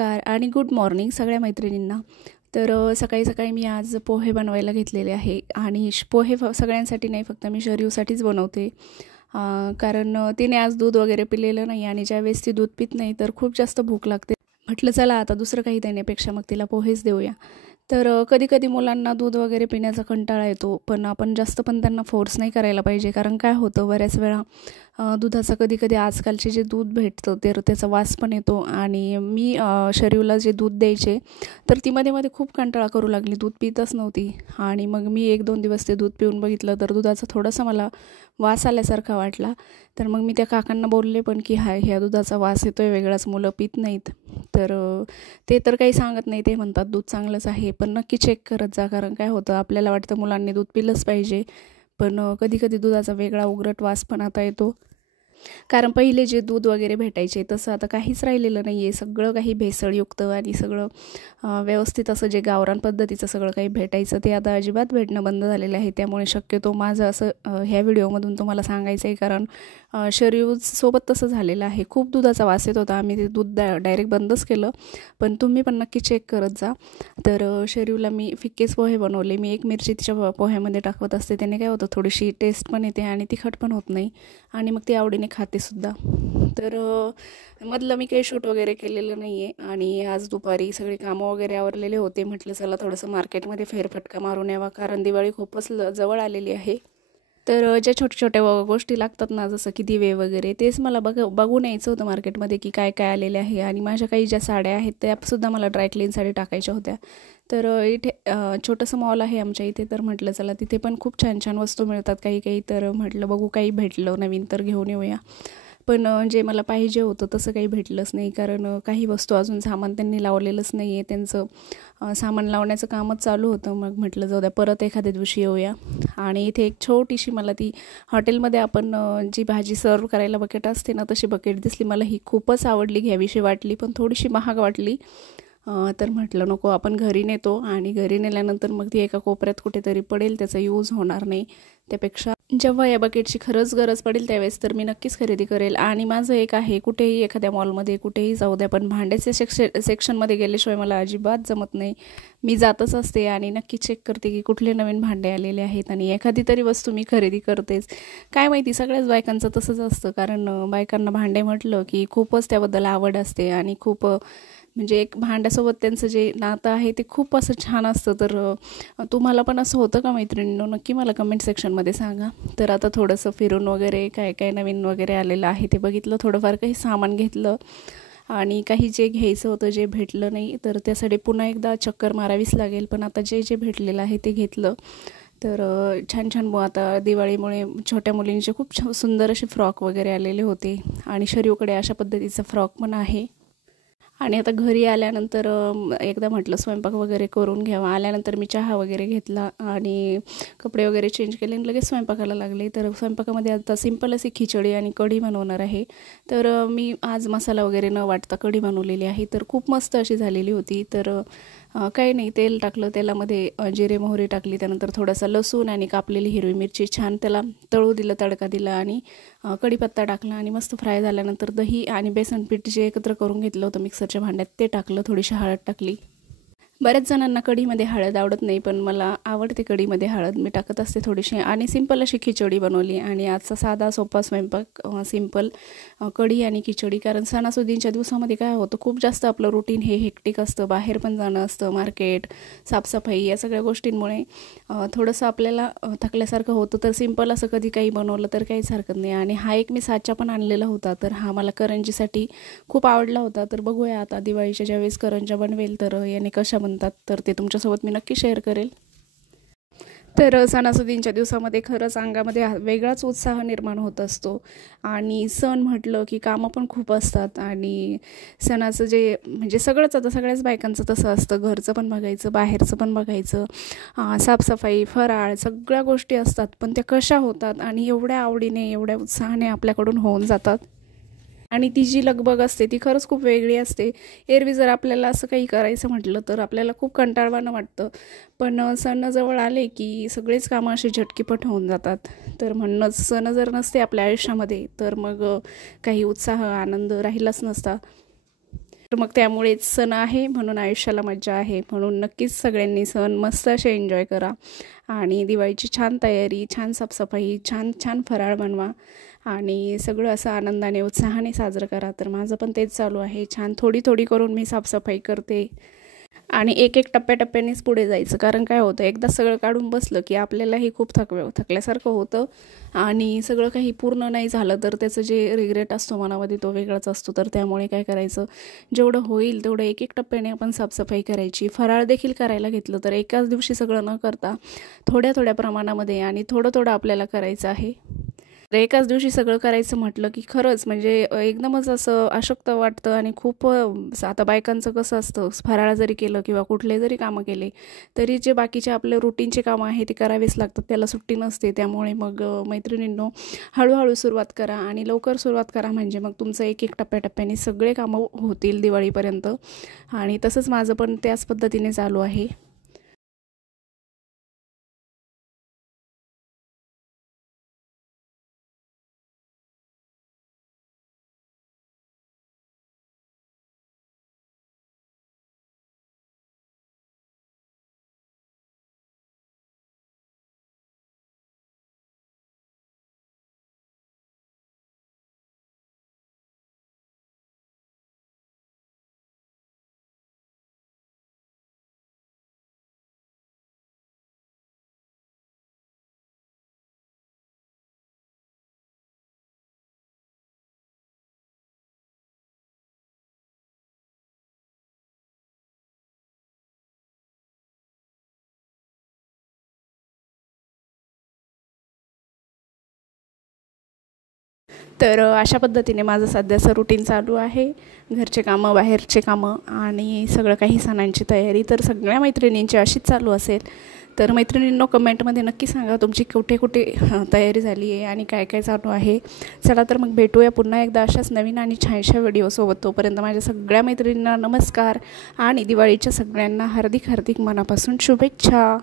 आणि good morning सगळ्या मैत्रिणींना. तर सकाळी सकाळी मी आज पोहे बनवायला घेतलेले आहे आणि पोहे सगळ्यांसाठी नाही, फक्त मी शरीरसाठीच बनवते. कारण तिने आज दूध वगैरे पिलेलं नाही आणि ज्यावेळेस ती दूध पित नाही तर खूप जास्त भूक लागते. म्हटलं चला आता दुसरं काही देण्यापेक्षा मग तिला पोहेच देऊया. तर कधी कधी मुलांना दूध वगैरे पिण्याचा कंटाळा येतो, पण आपण जास्त पण त्यांना फोर्स नाही करायला पाहिजे. कारण काय होतं, बऱ्याच वेळा दुधाचं कधी कधी आजकालचे जे दूध भेटतं तर त्याचा वास पण येतो. आणि मी शरीरला जे दूध द्यायचे तर ती मध्ये मध्ये खूप कंटाळा करू लागली, दूध पितच नव्हती. आणि मग मी 1-2 दिवस ते दूध पिऊन बघितलं तर दुधाचा थोडासा मला वास आल्यासारखा वाटला. तर मग मी त्या काकांना बोलले पण की ह्या दुधाचा वास येतोय वेगळाच, मुलं पित नाहीत. तर ते तर काही सांगत नाही, ते म्हणतात दूध चांगलंच आहे, पण नक्की चेक करत जा. कारण काय होतं, आपल्याला वाटतं मुलांनी दूध पिलंच पाहिजे, पण कधी कधी दुधाचा वेगळा उग्रट वास पण आता येतो. कारण पहिले जे दूध वगैरे भेटायचे तसं आता काहीच राहिलेलं नाही आहे. सगळं काही भेसळयुक्त आणि सगळं व्यवस्थित असं जे गावरान पद्धतीचं सगळं काही भेटायचं ते आता अजिबात भेटणं बंद झालेलं आहे. त्यामुळे शक्यतो माझं असं ह्या व्हिडिओमधून तुम्हाला सांगायचं आहे. कारण शरीरसोबत तसं झालेलं आहे. खूप दुधाचा वास येत होता, आम्ही ते दूध डायरेक्ट बंदच केलं. पण तुम्ही पण नक्की चेक करत जा. तर शरीरला मी फिक्केच पोहे बनवले. मी एक मिरची तिच्या पोह्यामध्ये टाकवत असते, त्याने काय होतं, थोडीशी टेस्ट पण येते आणि तिखट पण होत नाही आणि मग ती आवडीने खातेसुद्धा. तर मधलं मी काही शूट वगैरे केलेलं नाही आहे. आणि आज दुपारी सगळे कामं वगैरे आवरलेले होते. म्हटलं चला थोडंसं मार्केटमध्ये फेरफटका मारून यावा, कारण दिवाळी खूपच जवळ आलेली आहे. तर ज्या छोट्या छोट्या गोष्टी लागतात ना, जसं की दिवे वगैरे, तेच मला बघून यायचं होतं मार्केटमध्ये की काय काय आलेले आहे. आणि माझ्या काही ज्या साड्या आहेत त्यासुद्धा मला ड्रायक्लीनसाठी टाकायच्या होत्या. तर इथे छोटंसं मॉल आहे आमच्या इथे, तर म्हटलं चला तिथे पण खूप छान छान वस्तू मिळतात काही काही. तर म्हटलं बघू काही भेटलं नवीन तर घेऊन येऊया. पण जे मला पाहिजे होतं तसं काही भेटलंच नाही. कारण काही वस्तू अजून सामान त्यांनी लावलेलंच नाही आहे, त्यांचं सामान लावण्याचं कामच चालू होतं. मग म्हटलं जाऊ द्या, परत एखाद्या दिवशी येऊया. आणि इथे एक छोटीशी मला ती हॉटेलमध्ये आपण जी भाजी सर्व करायला बकेट असते ना, तशी बकेट दिसली. मला ही खूपच आवडली, घ्यावीशी वाटली, पण थोडीशी महाग वाटली. तर म्हटलं नको, आपण घरी नेतो आणि घरी नेल्यानंतर मग ती एका कोपऱ्यात कुठेतरी पडेल, त्याचा यूज होणार नाही. त्यापेक्षा जेव्हा या बकेटची खरंच गरज पडेल त्यावेळेस तर मी नक्कीच खरेदी करेल. आणि माझं एक आहे, कुठेही एखाद्या मॉलमध्ये कुठेही जाऊ द्या, पण भांड्याचे सेक्शनमध्ये गेल्याशिवाय मला अजिबात जमत नाही. मी जातच असते आणि नक्की चेक करते की कुठले नवीन भांडे आलेले आहेत आणि एखादी तरी वस्तू मी खरेदी करतेच. काय माहिती, सगळ्याच बायकांचं तसंच असतं. कारण बायकांना भांडे म्हटलं की खूपच त्याबद्दल आवड असते आणि खूप म्हणजे एक भांड्यासोबत त्यांचं जे नातं आहे ते खूप असं छान असतं. तर तुम्हाला पण असं होतं का मैत्रिणींनो? नक्की मला कमेंट सेक्शनमध्ये सांगा. तर आता थोडंसं फिरून वगैरे काय काय नवीन वगैरे आलेलं आहे ते बघितलं, थोडंफार काही सामान घेतलं आणि काही जे घ्यायचं होतं जे भेटलं नाही तर त्यासाठी पुन्हा एकदा चक्कर मारावीच लागेल. पण आता जे जे भेटलेलं आहे ते घेतलं. तर छान छान आता दिवाळीमुळे छोट्या मुलींचे खूप सुंदर असे फ्रॉक वगैरे आलेले होते आणि शरीरकडे अशा पद्धतीचा फ्रॉक पण आहे. आणि आता घरी आल्यानंतर एकदा म्हटलं स्वयंपाक वगैरे करून घ्यावा. आल्यानंतर मी चहा वगैरे घेतला आणि कपडे वगैरे चेंज केले आणि लगेच स्वयंपाकाला लागले. तर स्वयंपाकामध्ये आता सिंपल अशी खिचडी आणि कढी बनवणार आहे. तर मी आज मसाला वगैरे न वाटता कढी बनवलेली आहे, तर खूप मस्त अशी झालेली होती. तर काही नाही, तेल टाकलं, तेलामध्ये जिरे मोहरी टाकली, त्यानंतर थोडासा लसूण आणि कापलेली हिरवी मिरची छान त्याला तळू दिलं, तडका दिला आणि कढीपत्ता टाकला आणि मस्त फ्राय झाल्यानंतर दही आणि बेसन पीठ जे एकत्र करून घेतलं होतं मिक्सरच्या भांड्यात ते टाकलं, थोडीशी हळद टाकली. बऱ्याच जणांना कढीमध्ये हळद आवडत नाही, पण मला आवडते कढीमध्ये हळद, मी टाकत असते थोडीशी. आणि सिंपल अशी खिचडी बनवली आणि आजचा साधा सोपा स्वयंपाक सिंपल कढी आणि खिचडी. कारण सणासुदींच्या दिवसामध्ये काय होतं, खूप जास्त आपलं रुटीन हे हेक्टिक असतं, बाहेर पण जाणं असतं, मार्केट, साफसफाई, या सगळ्या गोष्टींमुळे थोडंसं आपल्याला थकल्यासारखं होतं. तर सिंपल असं कधी काही बनवलं तर काहीच हरकत नाही. आणि हा एक मी साचा पण आणलेला होता, तर हा मला करंजीसाठी खूप आवडला होता. तर बघूया आता दिवाळीच्या ज्यावेळेस करंजा बनवेल तर याने कशा बनतात तर ते तुमच्यासोबत मी नक्की शेअर करेल. तर सणासुदींच्या दिवसामध्ये खरंच अंगामध्ये वेगळाच उत्साह निर्माण होत असतो. आणि सण म्हटलं की कामं पण खूप असतात आणि सणाचं जे म्हणजे सगळंच, आता सगळ्याच बायकांचं तसं असतं, घरचं पण बघायचं, बाहेरचं पण बघायचं, साफसफाई, फराळ, सगळ्या गोष्टी असतात. पण त्या कशा होतात आणि एवढ्या आवडीने एवढ्या उत्साहाने आपल्याकडून होऊन जातात. आणि ती जी लगबग असते ती खरंच खूप वेगळी असते. एरवी जर आपल्याला असं काही करायचं म्हटलं तर आपल्याला खूप कंटाळवाणं वाटतं, पण सण जवळ आले की सगळेच कामं असे झटकीपट होऊन जातात. तर म्हणूनच सण जर नसते आपल्या आयुष्यामध्ये तर मग काही उत्साह, आनंद राहिलाच नसता. तर मग त्यामुळेच सण आहे म्हणून आयुष्याला मज्जा आहे, म्हणून नक्कीच सगळ्यांनी सण मस्त असे एन्जॉय करा आणि दिवाळीची छान तयारी, छान साफसफाई, छान छान फराळ बनवा आणि सगळं असं आनंदाने उत्साहाने साजरं करा. तर माझं पण तेच चालू आहे. छान थोडी थोडी करून मी साफसफाई करते आणि एक एक टप्प्याटप्प्यानेच पुढे जायचं. कारण काय होतं, एकदा सगळं काढून बसलं की आपल्यालाही खूप थकल्यासारखं होतं आणि सगळं काही पूर्ण नाही झालं तर त्याचं जे रिग्रेट असतो मनामध्ये तो वेगळाच असतो. तर त्यामुळे काय करायचं, जेवढं होईल तेवढं एक एक टप्प्याने आपण साफसफाई करायची. फराळ देखील करायला घेतलं तर एकाच दिवशी सगळं न करता थोड्या थोड्या प्रमाणामध्ये आणि थोडं थोडं आपल्याला करायचं आहे. तर एकाच दिवशी सगळं करायचं म्हटलं की खरंच म्हणजे एकदमच असं अशक्त वाटतं आणि खूप आता बायकांचं कसं असतं, फराळ जरी केलं किंवा कुठले जरी कामं केले तरी जे बाकीचे आपले रुटीनचे कामं आहे ते करावेच लागतात, त्याला सुट्टी नसते. त्यामुळे मग मैत्रिणींनो, हळूहळू सुरुवात करा आणि लवकर सुरुवात करा, म्हणजे मग तुमचं एक एक टप्प्याटप्प्याने सगळे कामं होतील दिवाळीपर्यंत. आणि तसंच माझं पण त्याच पद्धतीने चालू आहे. तर अशा पद्धतीने माझं सध्याचं रुटीन चालू आहे. घरचे कामं, बाहेरचे कामं आणि सगळं काही सणांची तयारी तर सगळ्या मैत्रिणींची अशीच चालू असेल. तर मैत्रिणींनो, कमेंटमध्ये नक्की सांगा तुमची कुठे कुठे तयारी झाली आहे आणि काय काय चालू आहे. चला तर मग भेटूया पुन्हा एकदा अशाच नवीन आणि छानशा व्हिडिओसोबत. तोपर्यंत माझ्या सगळ्या मैत्रिणींना नमस्कार आणि दिवाळीच्या सगळ्यांना हार्दिक हार्दिक मनापासून शुभेच्छा.